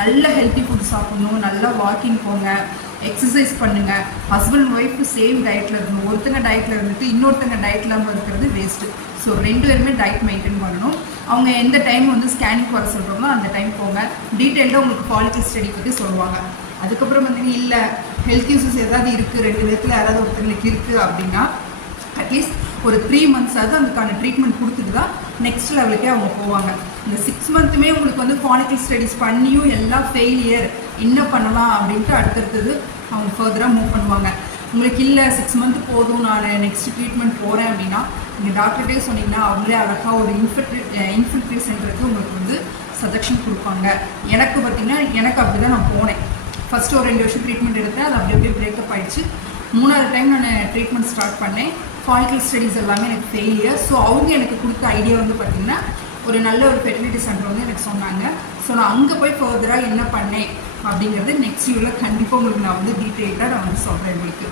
நல்ல healthy food சாப்பிடணும், நல்லா வாக்கிங் போங்க, எக்ஸசைஸ் பண்ணுங்கள். ஹஸ்பண்ட் ஒய்ஃப் சேம் டயட்டில் இருக்கணும். ஒருத்தங்க டயட்டில் இருந்துட்டு இன்னொருத்தங்க டயட் இல்லாமல் இருக்கிறது வேஸ்ட்டு. ஸோ 2 பேருமே டயட் மெயின்டைன் பண்ணணும். அவங்க எந்த டைம் வந்து ஸ்கேனிங் வர சொல்கிறோமோ அந்த டைம் போங்க. டீட்டெயில்டாக உங்களுக்கு ஃபாலிக்கல் ஸ்டடி பற்றி சொல்லுவாங்க. அதுக்கப்புறம் வந்து இல்லை ஹெல்த் இஷ்யூஸ் ஏதாவது இருக்குது, 2 பேர்த்தில் யாராவது ஒருத்தங்களுக்கு இருக்குது அப்படின்னா அட்லீஸ்ட் ஒரு 3 மந்த்ஸாவது அதுக்கான ட்ரீட்மெண்ட் கொடுத்துட்டு தான் நெக்ஸ்ட் லெவலுக்கே அவங்க போவாங்க. இந்த 6 மந்த்துமே உங்களுக்கு வந்து ஃபாலிக்கல் ஸ்டடிஸ் பண்ணியும் எல்லாம் ஃபெயிலியர், என்ன பண்ணலாம் அப்படின்ட்டு அடுத்தடுத்தது அவங்க ஃபர்தராக மூவ் பண்ணுவாங்க. உங்களுக்கு இல்லை 6 மந்த் போதும், நான் நெக்ஸ்ட் ட்ரீட்மெண்ட் போகிறேன் அப்படின்னா நீங்கள் டாக்டர்கிட்டே சொன்னீங்கன்னா அவங்களே அழகாக ஒரு இன்ஃபர்டிலிட்டி சென்டருக்கு உங்களுக்கு வந்து சஜஷன் கொடுப்பாங்க. எனக்கு பார்த்திங்கன்னா எனக்கு அப்படி தான் நான் போனேன். ஃபஸ்ட்டு ஒரு 2 வருஷம் ட்ரீட்மெண்ட் எடுத்தேன். அது அப்படியே பிரேக்கப் ஆகிடுச்சு. 3ஆவது டைம் நான் ட்ரீட்மெண்ட் ஸ்டார்ட் பண்ணேன். ஃபாலிக்கல் ஸ்டடிஸ் எல்லாமே எனக்கு ஃபெயிலியர். ஸோ அவங்க எனக்கு கொடுத்த ஐடியா வந்து பார்த்திங்கன்னா ஒரு நல்ல ஒரு ஃபெர்டிலிட்டி சென்டர் வந்து எனக்கு சொன்னாங்க. ஸோ நான் அங்கே போய் ஃபர்தராக என்ன பண்ணேன் அப்படிங்கிறது நெக்ஸ்ட் இயரில் கண்டிப்பாக உங்களுக்கு நான் வந்து டீட்டெயில்டாக நான் வந்து சொல்கிறேன் உங்களுக்கு.